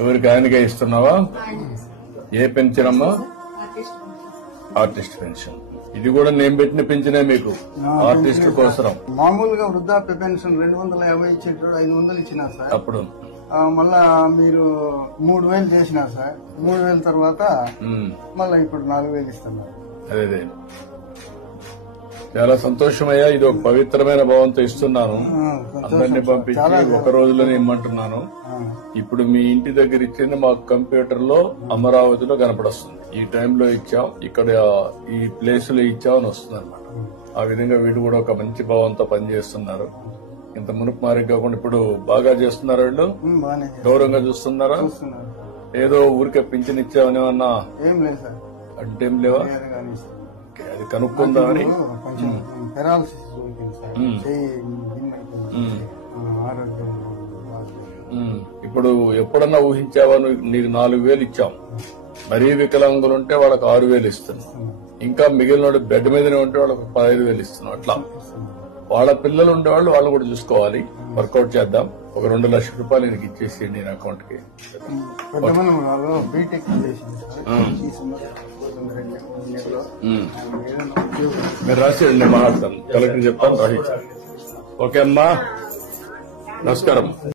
ఎవరికి ఆయనకే ఇస్తున్నావా? ఏ పెన్షన్ అమ్మా? Artist pension. ఇది కూడా నేను పెట్టిన పెన్షనే మీకు, ఆర్టిస్ట్ కోసం. మామూలుగా వృద్ధాప్య పెన్షన్ 250 ఇచ్చేటప్పుడు 500 ఇచ్చినా సార్. అప్పుడు మళ్ళా మీరు 3000 చేసినా సార్. 3000 తర్వాత మళ్ళా ఇప్పుడు 4000 ఇస్తున్నారు. అదే చాలా సంతోషమయ్యా. ఇది ఒక పవిత్రమైన భావంతో ఇస్తున్నాను. అందరినీ పంపించి ఒక రోజులోనే ఇమ్మంటున్నాను. ఇప్పుడు మీ ఇంటి దగ్గర ఇచ్చింది మాకు కంప్యూటర్ లో అమరావతిలో కనపడొస్తుంది. ఈ టైంలో ఇచ్చాం, ఇక్కడ ఈ ప్లేస్ లో ఇచ్చాం అని వస్తుంది అనమాట. ఆ విధంగా వీడు కూడా ఒక మంచి భావంతో పనిచేస్తున్నారు. ఇంత మునుపు మారి కాకుండా ఇప్పుడు బాగా చేస్తున్నారు. వీళ్ళు గౌరవంగా చూస్తున్నారా? ఏదో ఊరికే పింఛన్ ఇచ్చామని అన్నా ఏం లేదు సార్. అంటే ఏం లేవా? అది కనుక్కుందామని. ఇప్పుడు ఎప్పుడన్నా ఊహించావా? నీకు 4000 ఇచ్చాం. మరీ వికలాంగులు ఉంటే వాళ్ళకి 6000 ఇస్తున్నాం. ఇంకా మిగిలిన బెడ్ మీదనే ఉంటే వాళ్ళకి 15,000 ఇస్తున్నాం. అట్లా వాళ్ళ పిల్లలు ఉండేవాళ్ళు వాళ్ళు కూడా చూసుకోవాలి. వర్కౌట్ చేద్దాం. ఒక 2 లక్షల రూపాయలు నీకు ఇచ్చేసేయండి నేను అకౌంట్ కి. మీరు రాసేయండి, నేను మాట్లాడతాను. కలెక్టర్ చెప్తాను, రాయించాలి. ఓకే అమ్మా, నమస్కారం.